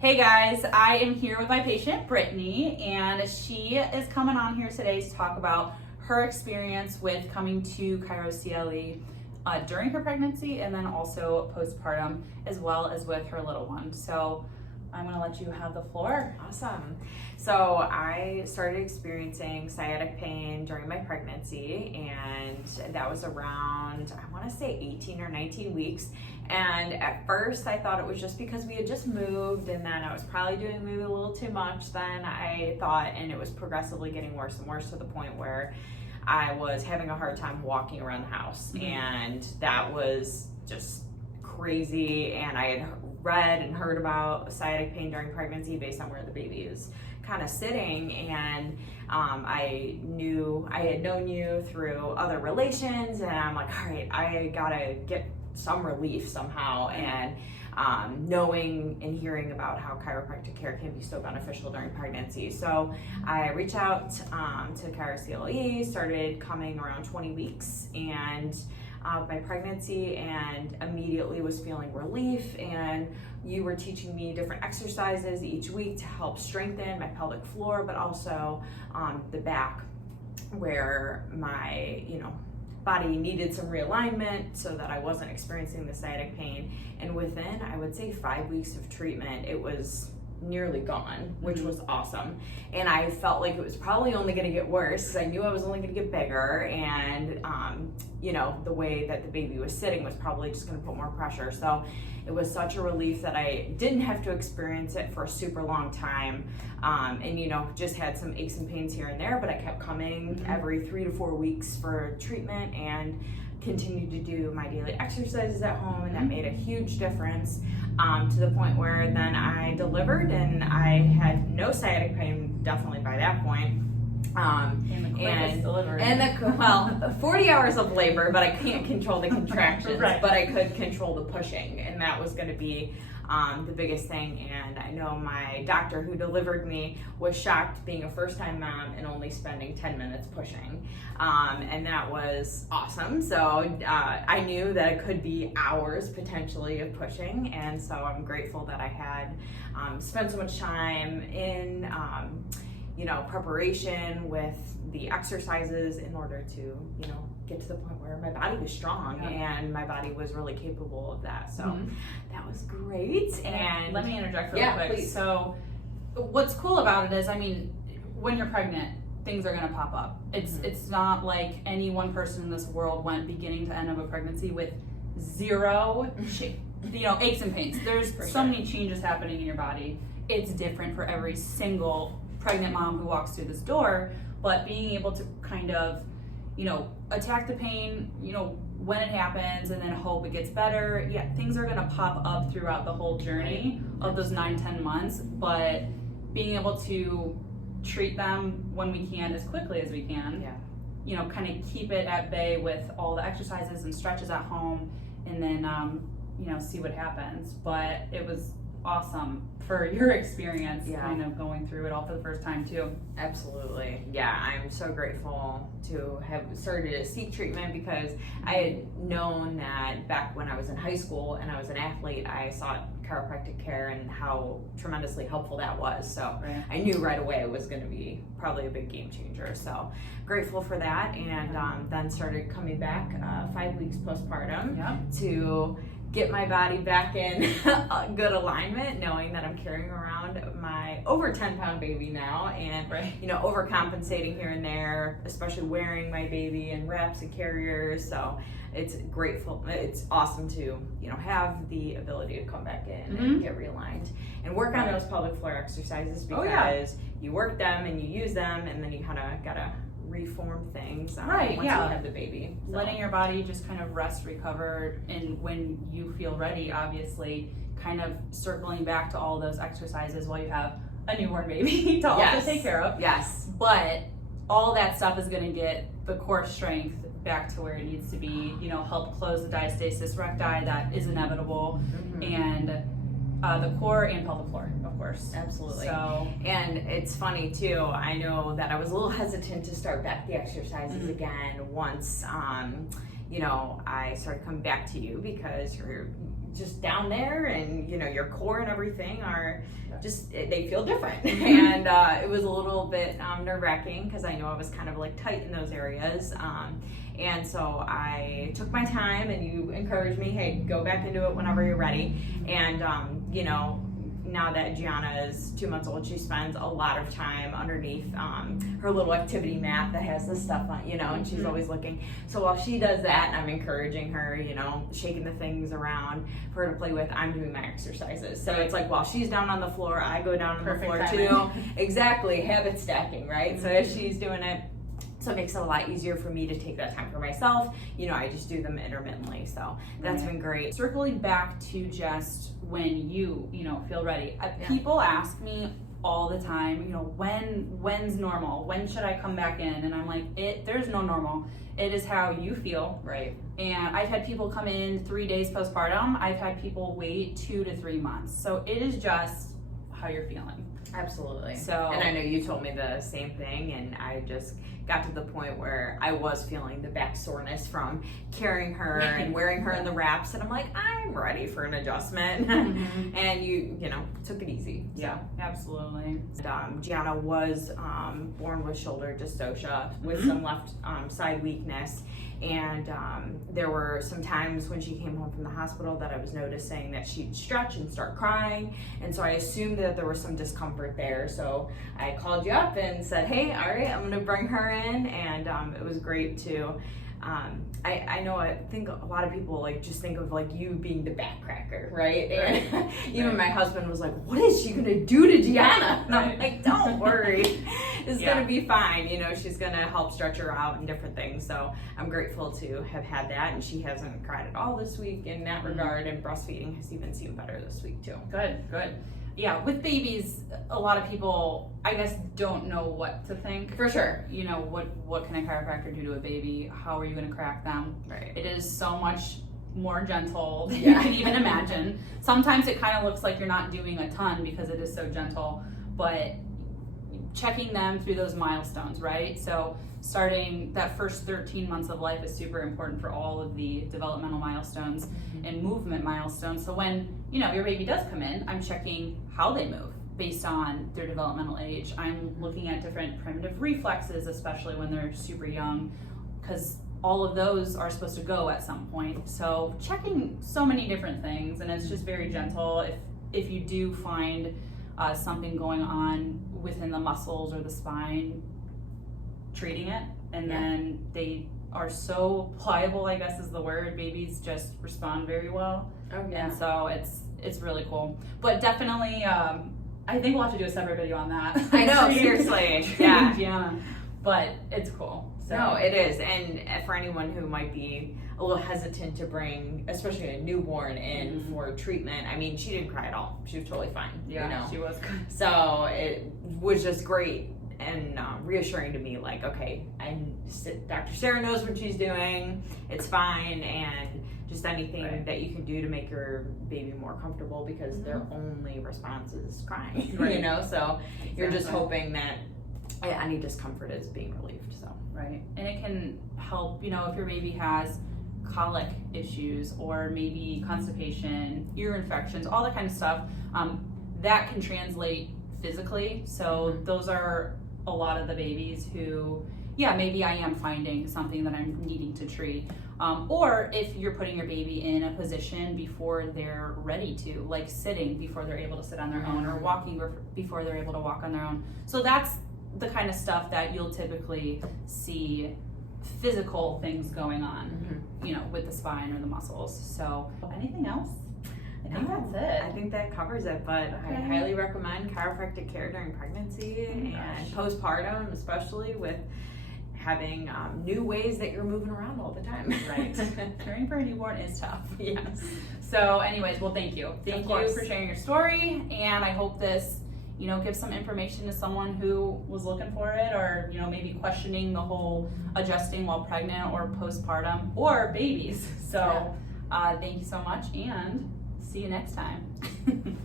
Hey guys, I am here with my patient Brittany, and she is coming on here today to talk about her experience with coming to Chiro CLE during her pregnancy and then also postpartum, as well as with her little one. So I'm gonna let you have the floor. Awesome. So I started experiencing sciatic pain during my pregnancy, and that was around, I want to say 18 or 19 weeks. And at first I thought it was just because we had just moved, and then I was probably doing maybe a little too much then, I thought, and it was progressively getting worse and worse to the point where I was having a hard time walking around the house. And that was just crazy. And I had read and heard about sciatic pain during pregnancy based on where the baby is kind of sitting, and I had known you through other relations, and I'm like, all right, I gotta get some relief somehow. And knowing and hearing about how chiropractic care can be so beneficial during pregnancy, so I reached out to Chiro CLE, started coming around 20 weeks and my pregnancy, and immediately was feeling relief. And you were teaching me different exercises each week to help strengthen my pelvic floor, but also the back, where my body needed some realignment so that I wasn't experiencing the sciatic pain. And within, I would say, 5 weeks of treatment, it was nearly gone, which was awesome. And I felt like it was probably only going to get worse, because I knew I was only going to get bigger, and the way that the baby was sitting was probably just going to put more pressure. So it was such a relief that I didn't have to experience it for a super long time, and just had some aches and pains here and there, but I kept coming every 3 to 4 weeks for treatment and continued to do my daily exercises at home, and that made a huge difference, to the point where then I delivered, and I had no sciatic pain definitely by that point. And delivery. 40 hours of labor, but I can't control the contractions, Right. But I could control the pushing, and that was going to be the biggest thing. And I know my doctor who delivered me was shocked, being a first-time mom and only spending 10 minutes pushing, and that was awesome. So I knew that it could be hours potentially of pushing, and so I'm grateful that I had spent so much time in preparation with the exercises in order to get to the point where my body was strong, and my body was really capable of that. So that was great. And let me interject real quick. Please. So what's cool about it is, when you're pregnant, things are going to pop up. It's not like any one person in this world went beginning to end of a pregnancy with zero aches and pains. There's so many changes happening in your body. It's different for every single pregnant mom who walks through this door, but being able to kind of attack the pain when it happens, and then hope it gets better. Things are going to pop up throughout the whole journey of those 9-10 months, but being able to treat them when we can, as quickly as we can, kind of keep it at bay with all the exercises and stretches at home, and then see what happens. But it was awesome for your experience, kind of going through it all for the first time too. Absolutely. I'm so grateful to have started to seek treatment, because I had known that back when I was in high school and I was an athlete, I sought chiropractic care and how tremendously helpful that was. So I knew right away it was going to be probably a big game changer. So grateful for that. And then started coming back 5 weeks postpartum to get my body back in good alignment, knowing that I'm carrying around my over 10-pound baby now, and overcompensating here and there, especially wearing my baby in wraps and carriers. So it's awesome to have the ability to come back in and get realigned and work on those pelvic floor exercises, because you work them and you use them, and then you kind of gotta reform things once you have the baby. So. Letting your body just kind of rest, recover, and when you feel ready, obviously, kind of circling back to all those exercises while you have a newborn baby to also take care of. Yes. But all that stuff is going to get the core strength back to where it needs to be, help close the diastasis recti that is inevitable, and the core and pelvic floor, of course. Absolutely. So, and it's funny too, I know that I was a little hesitant to start back the exercises again once I started coming back to you, because just down there, and your core and everything are just, they feel different. And it was a little bit nerve-wracking because I know I was kind of like tight in those areas. And so I took my time, and you encouraged me, hey, go back into it whenever you're ready. And now that Gianna is 2 months old, she spends a lot of time underneath her little activity mat that has this stuff on, and she's always looking. So while she does that, and I'm encouraging her, shaking the things around for her to play with, I'm doing my exercises. So it's like while she's down on the floor, I go down on the floor too. Exactly, habit stacking, right? So as she's doing it, so it makes it a lot easier for me to take that time for myself. I just do them intermittently. So that's been great. Circling back to just when you feel ready. People ask me all the time, when's normal? When should I come back in? And I'm like, there's no normal. It is how you feel. Right. And I've had people come in 3 days postpartum. I've had people wait 2 to 3 months. So it is just how you're feeling. Absolutely. So, and I know you told me the same thing, and I just got to the point where I was feeling the back soreness from carrying her and wearing her in the wraps, and I'm like, I'm ready for an adjustment. And you took it easy. So. Yeah, absolutely. Gianna was born with shoulder dystocia with some left side weakness. And there were some times when she came home from the hospital that I was noticing that she'd stretch and start crying. And so I assumed that there was some discomfort there. So I called you up and said, hey, all right, I'm going to bring her in. And it was great to, I think a lot of people just think of you being the backcracker, right? And even my husband was like, what is she going to do to Gianna? And I'm like, don't worry. It's going to be fine. She's going to help stretch her out and different things. So I'm grateful to have had that. And she hasn't cried at all this week in that regard. And breastfeeding has even seemed better this week too. Good. Yeah, with babies, a lot of people, I guess, don't know what to think. For sure. What can a chiropractor do to a baby? How are you going to crack them? Right. It is so much more gentle than you can even imagine. Sometimes it kind of looks like you're not doing a ton because it is so gentle, but checking them through those milestones, right? So starting that first 13 months of life is super important for all of the developmental milestones and movement milestones. So when, your baby does come in, I'm checking how they move based on their developmental age. I'm looking at different primitive reflexes, especially when they're super young, because all of those are supposed to go at some point. So checking so many different things, and it's just very gentle. If you do find something going on within the muscles or the spine, treating it, and then they are so pliable, I guess is the word. Babies just respond very well. Oh yeah. And so it's really cool. But definitely, I think we'll have to do a separate video on that. I know, seriously. Yeah. Gianna. But it's cool. So. No, it is. And for anyone who might be a little hesitant to bring, especially a newborn in for treatment, I mean, she didn't cry at all. She was totally fine. Yeah, she was good. So it was just great and reassuring to me, okay, Dr. Sarah knows what she's doing. It's fine, and just anything that you can do to make your baby more comfortable, because their only response is crying, So you're just hoping that any discomfort is being relieved. So right, and it can help, if your baby has colic issues or maybe constipation, ear infections, all that kind of stuff, that can translate physically. So those are a lot of the babies who, maybe I am finding something that I'm needing to treat. Or if you're putting your baby in a position before they're ready to, like sitting before they're able to sit on their own, or walking before they're able to walk on their own. So that's the kind of stuff that you'll typically see physical things going on, with the spine or the muscles. So anything else? I think that's it. I think that covers it, but I highly recommend chiropractic care during pregnancy and postpartum, especially with having new ways that you're moving around all the time. Right. Caring for a newborn is tough. Yes. So anyways, well, thank you. Thank you for sharing your story, and I hope this, gives some information to someone who was looking for it, or, maybe questioning the whole adjusting while pregnant or postpartum or babies. So thank you so much, and see you next time.